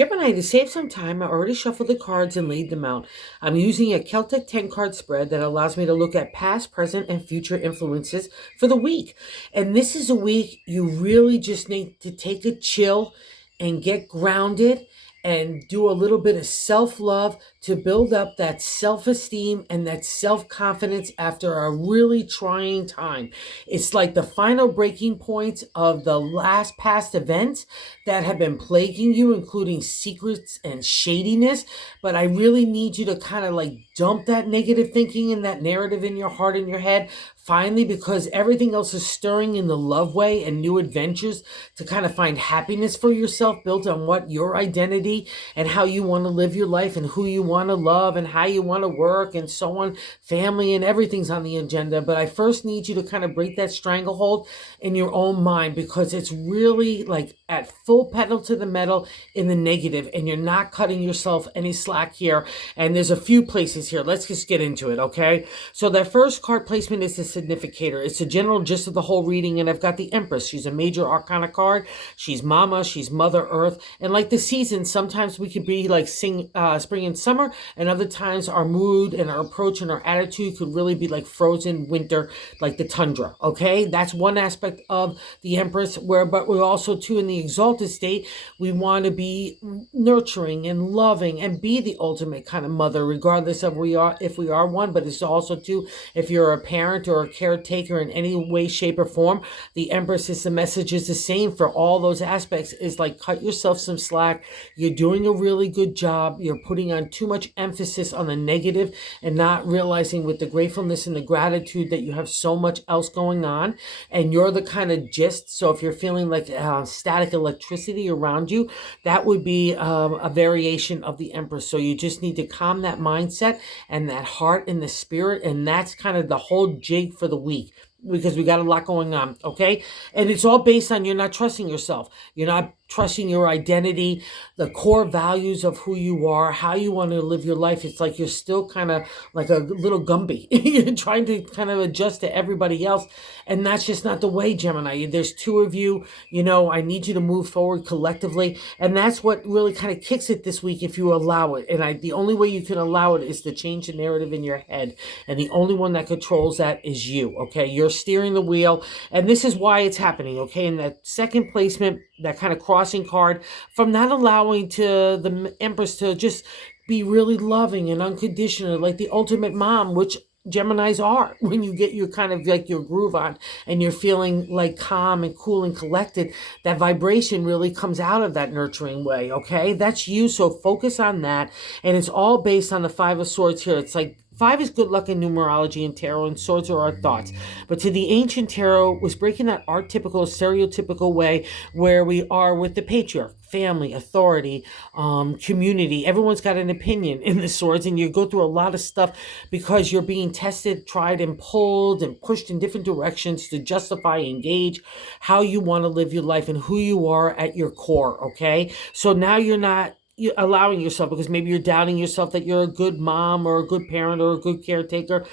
Gemini, to save some time, I already shuffled the cards and laid them out. I'm using a Celtic 10 card spread that allows me to look at past, present, and future influences for the week. And this is a week you really just need to take a chill and get grounded and do a little bit of self love to build up that self esteem and that self confidence after a really trying time. It's like the final breaking points of the last past events that have been plaguing you, including secrets and shadiness. But I really need you to kind of like dump that negative thinking and that narrative in your heart and your head finally, because everything else is stirring in the love way and new adventures to kind of find happiness for yourself built on what your identity and how you want to live your life and who you want to love and how you want to work and so on. Family and everything's on the agenda. But I first need you to kind of break that stranglehold in your own mind, because it's really like at full pedal to the metal in the negative, and you're not cutting yourself any slack here. And there's a few places here. Let's just get into it, okay? So that first card placement is the significator. It's a general gist of the whole reading, and I've got the Empress. She's a major arcana card. She's mama, she's Mother Earth. And like the seasons, sometimes we could be like spring and summer, and other times our mood and our approach and our attitude could really be like frozen winter, like the tundra, okay? That's one aspect of the Empress, but we're also too in the exalted state. We want to be nurturing and loving and be the ultimate kind of mother, regardless of if we are one. But it's also too, if you're a parent or a caretaker in any way, shape, or form, the Empress is the message is the same for all those aspects. Is like, cut yourself some slack. You're doing a really good job. You're putting on too much emphasis on the negative and not realizing with the gratefulness and the gratitude that you have so much else going on, and you're the kind of gist. So if you're feeling like static electricity around you, that would be a variation of the Empress. So you just need to calm that mindset and that heart and the spirit, and that's kind of the whole jig for the week, because we got a lot going on, okay? And it's all based on you're not trusting yourself. You're not trusting your identity, the core values of who you are, how you want to live your life. It's like you're still kind of like a little Gumby. You're trying to kind of adjust to everybody else. And that's just not the way, Gemini. There's two of you, I need you to move forward collectively. And that's what really kind of kicks it this week if you allow it. And the only way you can allow it is to change the narrative in your head. And the only one that controls that is you, okay? You're steering the wheel. And this is why it's happening, okay? In that second placement, that kind of crossing card from not allowing to the Empress to just be really loving and unconditional, like the ultimate mom, which Geminis are. When you get your kind of like your groove on and you're feeling like calm and cool and collected, that vibration really comes out of that nurturing way, okay? That's you, so focus on that. And it's all based on the Five of Swords here. It's like 5 is good luck in numerology and tarot, and swords are our thoughts. But to the ancient tarot was breaking that archetypical, stereotypical way where we are with the patriarch, family, authority, community. Everyone's got an opinion in the swords, and you go through a lot of stuff because you're being tested, tried, and pulled and pushed in different directions to justify, engage how you want to live your life and who you are at your core, okay? So now you're not allowing yourself, because maybe you're doubting yourself that you're a good mom or a good parent or a good caretaker.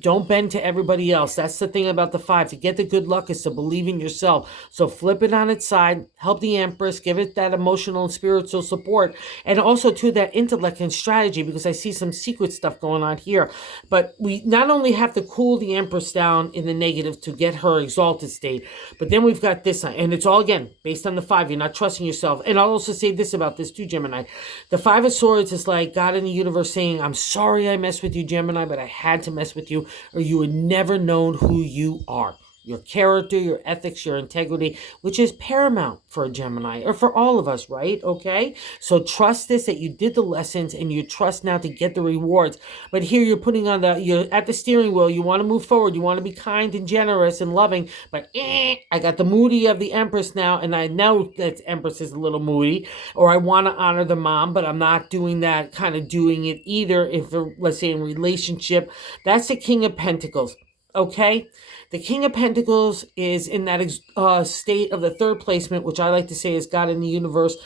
Don't bend to everybody else. That's the thing about the 5. To get the good luck is to believe in yourself. So flip it on its side, help the Empress, give it that emotional and spiritual support, and also to that intellect and strategy, because I see some secret stuff going on here. But we not only have to cool the Empress down in the negative to get her exalted state, but then we've got this, and it's all, again, based on the 5. You're not trusting yourself. And I'll also say this about this too, Gemini. The 5 of Swords is like God in the universe saying, I'm sorry I messed with you, Gemini, but I had to mess with you, or you would never known who you are. Your character, your ethics, your integrity, which is paramount for a Gemini, or for all of us, right? Okay? So trust this, that you did the lessons, and you trust now to get the rewards. But here you're putting on you're at the steering wheel. You want to move forward. You want to be kind and generous and loving. But I got the moody of the Empress now, and I know that Empress is a little moody, or I want to honor the mom, but I'm not doing that, kind of doing it either. If, let's say, in relationship, that's the King of Pentacles. Okay? The King of Pentacles is in that state of the third placement, which I like to say is God in the universe,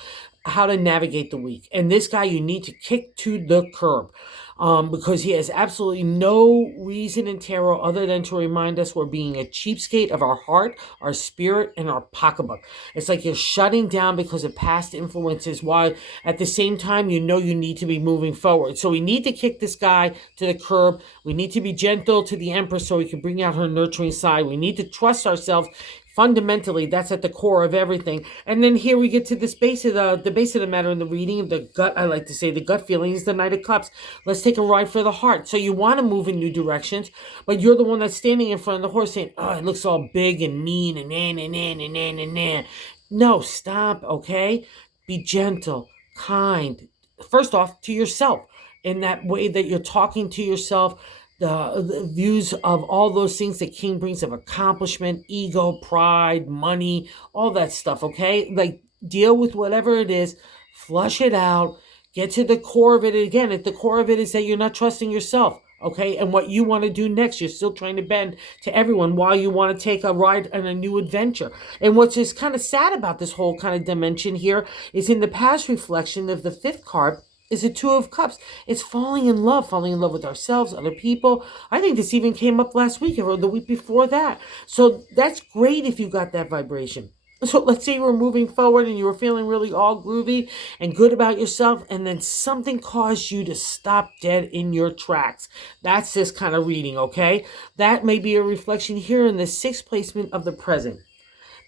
how to navigate the week. And this guy you need to kick to the curb. because he has absolutely no reason in tarot other than to remind us we're being a cheapskate of our heart, our spirit, and our pocketbook. It's like you're shutting down because of past influences, while at the same time you know you need to be moving forward. So we need to kick this guy to the curb. We need to be gentle to the Empress so we can bring out her nurturing side. We need to trust ourselves. Fundamentally, that's at the core of everything. And then here we get to this base of the base of the matter in the reading of the gut. I like to say the gut feeling is the Knight of Cups. Let's take a ride for the heart. So you want to move in new directions, but you're the one that's standing in front of the horse saying, "Oh, it looks all big and mean and nah." No, stop. Okay, be gentle, kind. First off, to yourself, in that way that you're talking to yourself, the views of all those things that King brings of accomplishment, ego, pride, money, all that stuff, okay? Like, deal with whatever it is, flush it out, get to the core of it. Again, at the core of it is that you're not trusting yourself, okay? And what you want to do next, you're still trying to bend to everyone while you want to take a ride on a new adventure. And what's just kind of sad about this whole kind of dimension here is in the past reflection of the fifth card, is a Two of Cups. It's falling in love with ourselves, other people. I think this even came up last week or the week before that. So that's great if you got that vibration. So let's say you were moving forward and you were feeling really all groovy and good about yourself, and then something caused you to stop dead in your tracks. That's this kind of reading, okay? That may be a reflection here in the sixth placement of the present.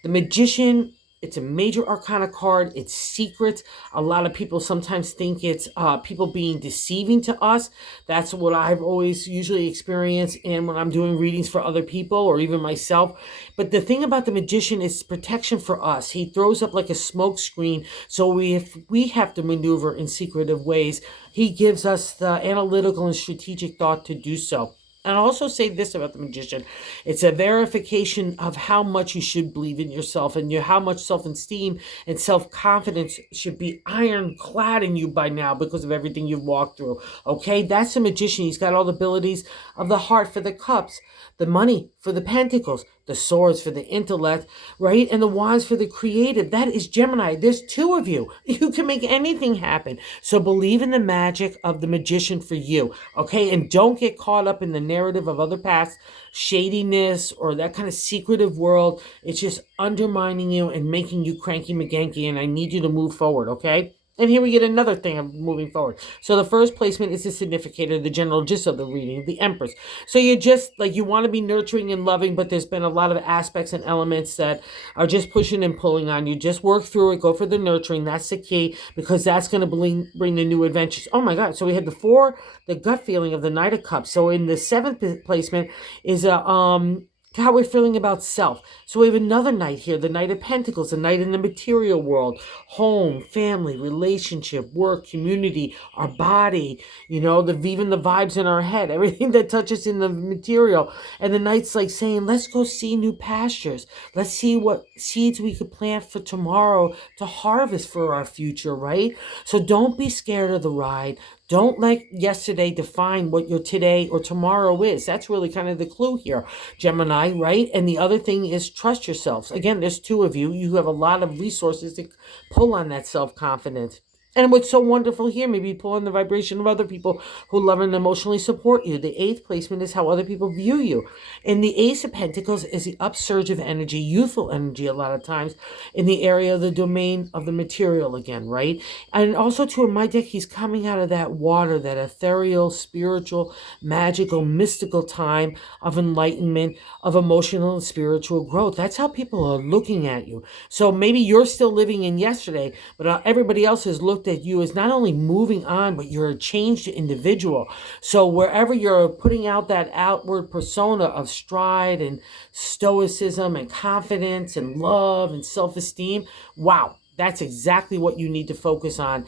The Magician, it's a major arcana card. It's secret. A lot of people sometimes think it's people being deceiving to us. That's what I've always usually experienced in when I'm doing readings for other people or even myself. But the thing about the Magician is protection for us. He throws up like a smoke screen. So if we have to maneuver in secretive ways, he gives us the analytical and strategic thought to do so. And I'll also say this about the Magician. It's a verification of how much you should believe in yourself and how much self-esteem and self-confidence should be ironclad in you by now because of everything you've walked through. Okay, that's the Magician. He's got all the abilities of the heart for the cups, the money for the pentacles, the swords for the intellect, right? And the wands for the creative. That is Gemini. There's two of you. You can make anything happen. So believe in the magic of the Magician for you, okay? And don't get caught up in the narrative of other past shadiness or that kind of secretive world. It's just undermining you and making you cranky McGanky, and I need you to move forward, okay? And here we get another thing of moving forward. So the first placement is the significator, the general gist of the reading, the Empress. So you're just like, you want to be nurturing and loving, but there's been a lot of aspects and elements that are just pushing and pulling on you. Just work through it. Go for the nurturing. That's the key, because that's going to bring the new adventures. Oh my God. So we had the gut feeling of the Knight of Cups. So in the seventh placement is how we're feeling about self. So we have another knight here, the Knight of Pentacles, the knight in the material world, home, family, relationship, work, community, our body, even the vibes in our head, everything that touches in the material. And the knight's like saying, let's go see new pastures. Let's see what seeds we could plant for tomorrow to harvest for our future, right? So don't be scared of the ride. Don't let yesterday define what your today or tomorrow is. That's really kind of the clue here, Gemini, right? And the other thing is trust yourselves. Again, there's two of you. You have a lot of resources to pull on that self-confidence. And what's so wonderful here, maybe pull on the vibration of other people who love and emotionally support you. The eighth placement is how other people view you. And the Ace of Pentacles is the upsurge of energy, youthful energy a lot of times, in the area of the domain of the material again, right? And also, too, in my deck, he's coming out of that water, that ethereal, spiritual, magical, mystical time of enlightenment, of emotional and spiritual growth. That's how people are looking at you. So maybe you're still living in yesterday, but everybody else has looked at you as not only moving on, but you're a changed individual. So wherever you're putting out that outward persona of stride and stoicism and confidence and love and self-esteem, wow, that's exactly what you need to focus on.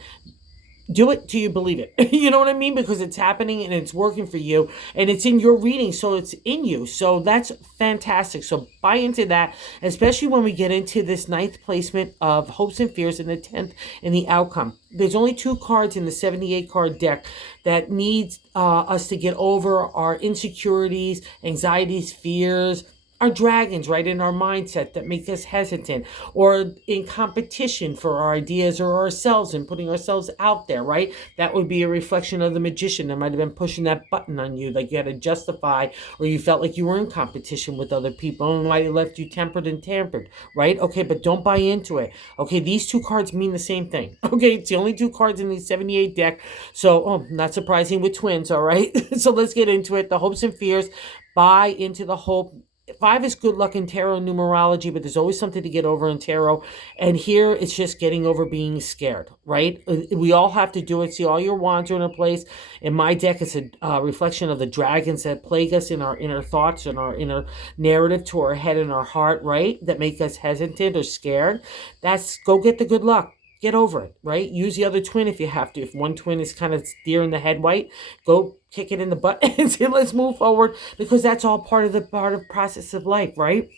Do it till you believe it. You know what I mean? Because it's happening and it's working for you and it's in your reading. So it's in you. So that's fantastic. So buy into that, especially when we get into this ninth placement of hopes and fears and the 10th in the outcome. There's only two cards in the 78 card deck that needs us to get over our insecurities, anxieties, fears, are dragons, right, in our mindset that make us hesitant, or in competition for our ideas or ourselves and putting ourselves out there, right? That would be a reflection of the magician that might have been pushing that button on you, like you had to justify, or you felt like you were in competition with other people and might have left you tempered and tampered, right? Okay, but don't buy into it. Okay, these two cards mean the same thing. Okay, it's the only two cards in the 78 deck. So, not surprising with twins, all right? So let's get into it. The hopes and fears. Buy into the hope. 5 is good luck in tarot numerology, but there's always something to get over in tarot. And here it's just getting over being scared, right? We all have to do it. See, all your wands are in a place. In my deck, it's a reflection of the dragons that plague us in our inner thoughts and our inner narrative to our head and our heart, right? That make us hesitant or scared. That's go get the good luck. Get over it, right? Use the other twin if you have to. If one twin is kind of deer in the headlight, go kick it in the butt and say, let's move forward, because that's all part of the process of life, right?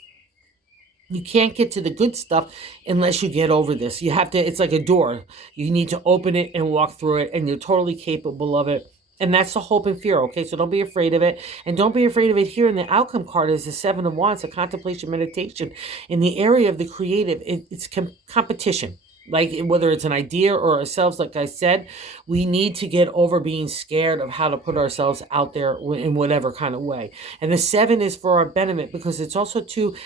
You can't get to the good stuff unless you get over this. You have to, it's like a door. You need to open it and walk through it, and you're totally capable of it. And that's the hope and fear, okay? So don't be afraid of it. And don't be afraid of it here in the outcome card is the 7 of Wands, a contemplation meditation. In the area of the creative, it's competition. Like whether it's an idea or ourselves, like I said, we need to get over being scared of how to put ourselves out there in whatever kind of way. And the 7 is for our benefit because it's also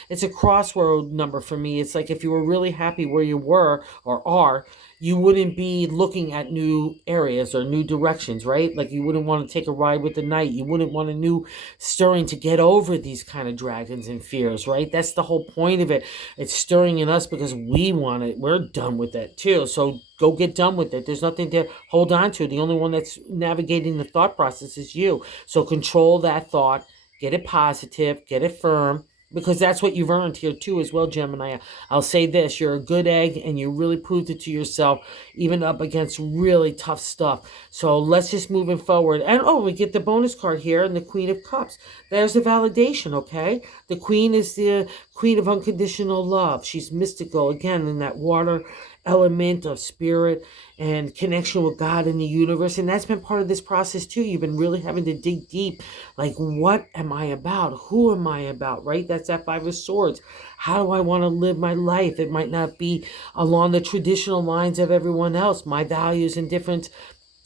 it's a crossroad number for me. It's like if you were really happy where you were or are, you wouldn't be looking at new areas or new directions, right? Like you wouldn't want to take a ride with the night. You wouldn't want a new stirring to get over these kind of dragons and fears, right? That's the whole point of it. It's stirring in us because we want it. We're done with it too. So go get done with it. There's nothing to hold on to. The only one that's navigating the thought process is you. So control that thought, get it positive, get it firm, because that's what you've earned here too as well, Gemini. I'll say this, you're a good egg and you really proved it to yourself, even up against really tough stuff. So let's just moving forward. And we get the bonus card here and the Queen of Cups. There's the validation, okay? The Queen is the Queen of unconditional love. She's mystical, again, in that water element of spirit and connection with God and the universe. And that's been part of this process too. You've been really having to dig deep. Like, what am I about? Who am I about, right? That's that 5 of Swords. How do I want to live my life? It might not be along the traditional lines of everyone else. My values and different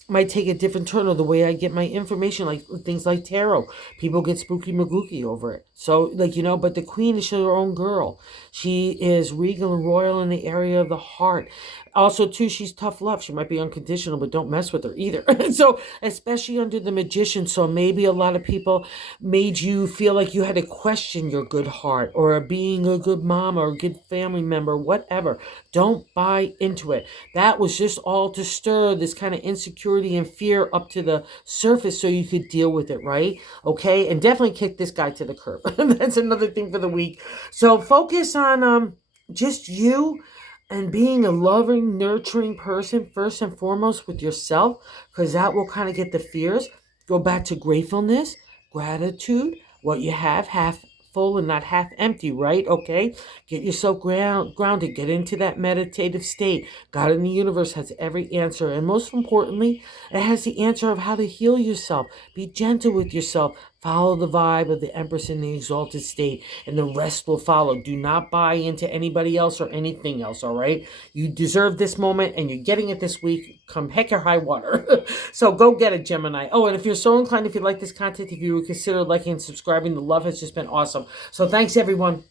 might take a different turn of the way I get my information, like things like tarot. People get spooky magooky over it. So, but the Queen is her own girl. She is regal and royal in the area of the heart. Also, too, she's tough love. She might be unconditional, but don't mess with her either. So, especially under the Magician. So maybe a lot of people made you feel like you had to question your good heart or being a good mom or a good family member, whatever. Don't buy into it. That was just all to stir this kind of insecurity and fear up to the surface so you could deal with it, right? Okay? And definitely kick this guy to the curb. That's another thing for the week. So focus on just you and being a loving, nurturing person first and foremost with yourself, because that will kind of get the fears. Go back to gratefulness, gratitude, what you have, half full and not half empty, right? Okay? Get yourself grounded. Get into that meditative state. God in the universe has every answer. And most importantly, it has the answer of how to heal yourself. Be gentle with yourself. Follow the vibe of the Empress in the exalted state, and the rest will follow. Do not buy into anybody else or anything else, all right? You deserve this moment, and you're getting it this week. Come heck or high water. So go get it, Gemini. Oh, and if you're so inclined, if you like this content, if you would consider liking and subscribing, the love has just been awesome. So thanks, everyone.